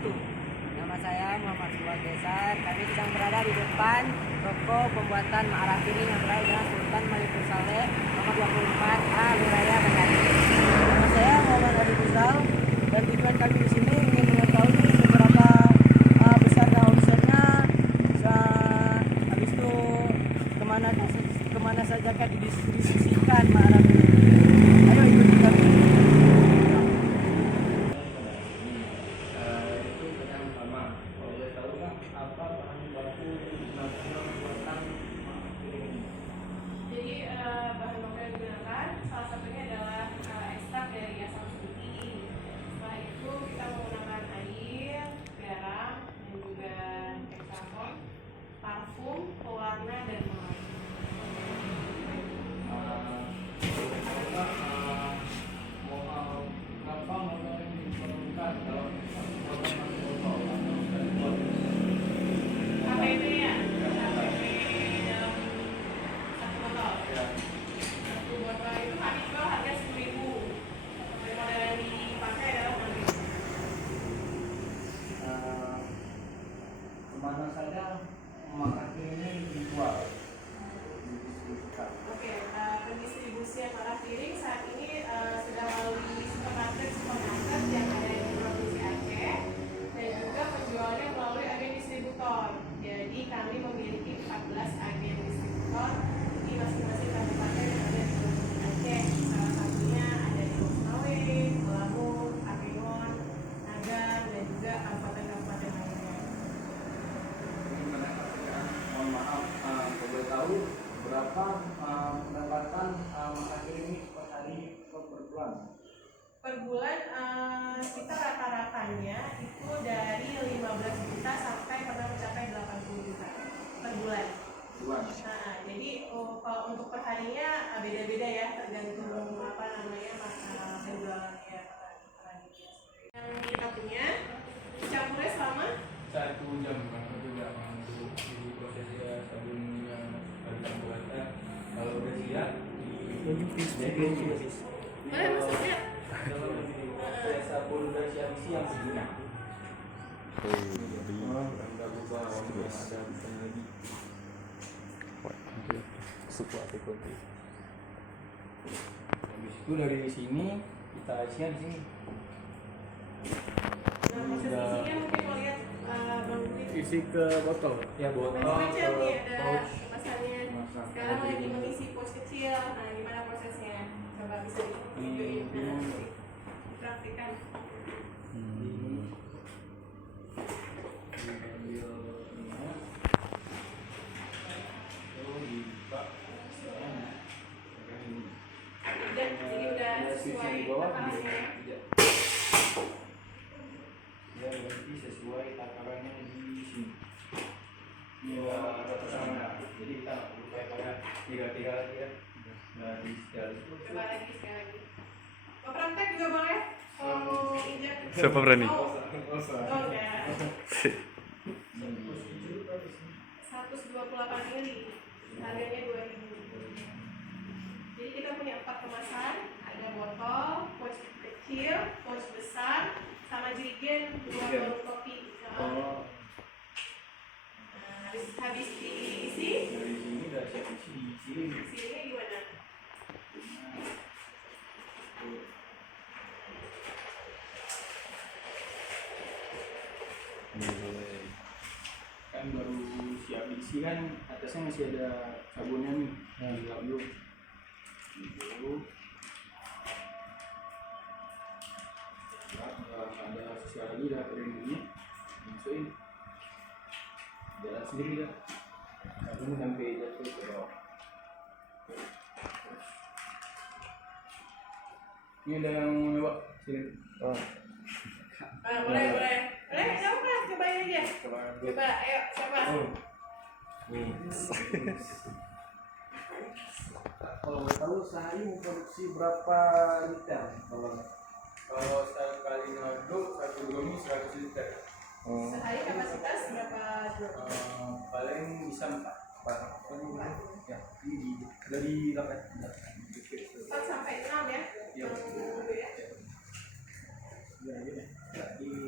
wabarakatuh. Nama saya Muhammad Sulwan Desar. Kami sedang berada di depan toko pembuatan ma'arah piring yang berada dengan Sultan Malikul Saleh nomor 24 A Luraya Bandari. Nama saya Muhammad Adi Rizal dan tujuan kami di sini ingin mengetahui seberapa besar omsetnya, habis itu kemana saja kan didistribusikan ma'arah piring. Ayo ikuti kami. Bahan baku yang digunakan salah satunya adalah ekstrak dari asam sunti. Setelah itu kita menggunakan air, garam, dan juga hexagon, parfum, pewarna, dan pewangi. Kemana saja ma'arah piring ini dijual? Oke, pendistribusian ma'arah piring saat ini sudah melalui supermarket yang ada di Provinsi Aceh dan juga penjualnya melalui agen distributor. Jadi kami memiliki 14 agen distributor di masing-masing kabupaten yang ada di Provinsi Aceh. Salah satunya ada di Konawe, Lampung, Apengon, Nagan, dan juga kabupaten-kabupaten lainnya. Mohon maaf, boleh tahu berapa pendapatan ma'arah piring ini per hari atau per bulan? Per bulan kita rata-ratanya itu dari 15 juta sampai pernah mencapai 80 juta per bulan. Nah, jadi kalau untuk perharinya beda-beda ya, tergantung penjualannya perharinya. Yang kita punya campurnya selama 1 jam juga untuk di prosesnya sabunnya dibuatnya. Kalau udah siap mana maksudnya? kalau sabun udah siap isi yang segini. Udah berubah warna ada bukan lagi. Habis itu dari sini kita isinya di sini. Nah, proses isinya mungkin mau lihat Bang Budi. Isi ke botol. Ya botol. Macam-macam nih ada Pouch. kemasannya. Sekarang lagi mengisi pouch kecil. Nah, gimana prosesnya? Coba bisa ditunjukin, dipraktikkan. Jadi udah sesuai takarannya. Ya berarti sesuai takarannya di sini. Ya sama. Jadi kita buka kayak tiga lagi ya. Dari sekali. Coba lagi sekali lagi. Mau praktek juga boleh? Mau injak? Siapa berani? Oh, enggak. 128 mili. Harganya 2.000. Jadi kita punya 4 kemasan. Ada botol, pouch kecil, pouch besar, sama jerigen 2 baru kopi. Oh, Habis diisi, dari sini udah siap isi di sini. isinya gimana? Kan baru siap diisi kan atasnya masih ada sabunnya nih. Dilap dulu. Gitu. Ada sisa lagi dah piringnya. Masukin. Jalan sendiri dah. Ini sampai jatuh ke bawah. Ini ada yang mau nyoba sini. Oh. Boleh. Coba, cobain aja. Coba, ayo, coba. Nih. Kalau boleh tahu sehari memproduksi berapa liter? Kalau sekali ngaduk 1 drum 100 liter. Sehari kapasitas berapa drum? Paling bisa 4. Ya, ini dari 8. 4 sampai 6 ya? Iya. Dulu ya. Ya, ini.